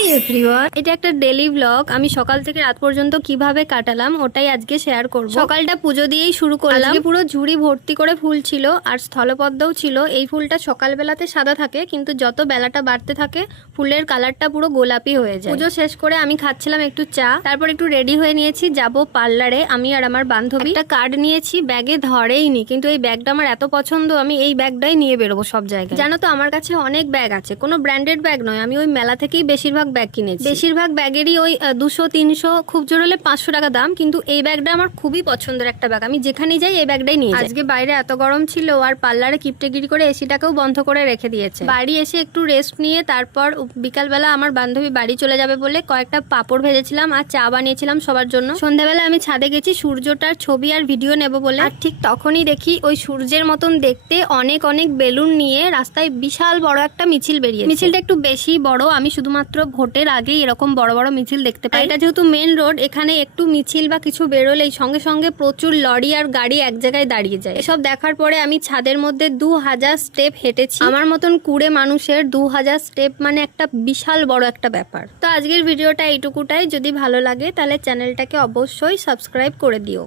Hi everyone, এটা একটা daily blog. আমি সকাল থেকে রাত পর্যন্ত কিভাবে কাটালাম ওটাই আজকে শেয়ার করব। সকালটা পুজো দিয়েই শুরু করলাম। আজকে পুরো ঝুড়ি ভর্তি করে ফুল ছিল আর স্থলপদ্মও ছিল। এই ফুলটা সকালবেলাতে সাদা থাকে, কিন্তু যত বেলাটা বাড়তে থাকে ফুলের কালারটা পুরো গোলাপি হয়ে যায়। পুজো শেষ করে আমি খাচ্ছিলাম একটু চা, তারপর একটু রেডি হয়ে নিয়েছি, যাব পার্লারে। আমি আর আমার বান্ধবী একটা কার্ড নিয়েছি, ব্যাগে ধরেইনি, কিন্তু এই ব্যাগটা আমার এত পছন্দ, আমি এই ব্যাগটাই নিয়ে বেরোবো সব জায়গায়। জানো তো আমার কাছে অনেক ব্যাগ আছে, কোনো ব্র্যান্ডেড ব্যাগ নয়, আমি ওই মেলা থেকেই বেশিরভাগ ব্যাগ কিনেছি। বেশিরভাগ ব্যাগেরই ওই 200-300, খুব জোর হলে 500 টাকা দাম, কিন্তু এই ব্যাগটা আমার খুবই পছন্দের একটা ব্যাগ। আমি যেখানে যাই এই ব্যাগটাই নিয়ে যাই। আজকে বাইরে এত গরম ছিল আর পার্লারে কিপটেগিরি করে এসিটাকেও বন্ধ করে রেখে দিয়েছে। বাড়ি এসে একটু রেস্ট নিয়ে তারপর বিকালবেলা আমার বান্ধবী বাড়ি চলে যাবে বলে কয়েকটা পাপড় ভেজেছিলাম আর চা বানিয়েছিলাম সবার জন্য। সন্ধ্যাবেলা আমি ছাদে গেছি সূর্যটার ছবি আর ভিডিও নেব বলে, আর ঠিক তখনই দেখি ওই সূর্যের মতন দেখতে অনেক অনেক বেলুন নিয়ে রাস্তায় বিশাল বড় একটা মিছিল বেরিয়েছে। মিছিলটা একটু বেশি বড়, আমি শুধুমাত্র ভোটের আগেই এরকম বড় বড় মিছিল দেখতে পাই। এটা যেহেতু মেন রোড, এখানে একটু মিছিল বা কিছু বেরোলেই সঙ্গে সঙ্গে প্রচুর লরি আর গাড়ি এক জায়গায় দাঁড়িয়ে যায়। এসব দেখার পরে আমি ছাদের মধ্যে 2000 স্টেপ হেঁটেছি। আমার মতন কুড়ে মানুষের 2000 স্টেপ মানে একটা বিশাল বড় একটা ব্যাপার। তো আজকের ভিডিওটা এইটুকুটাই। যদি ভালো লাগে তাহলে চ্যানেলটাকে অবশ্যই সাবস্ক্রাইব করে দিও।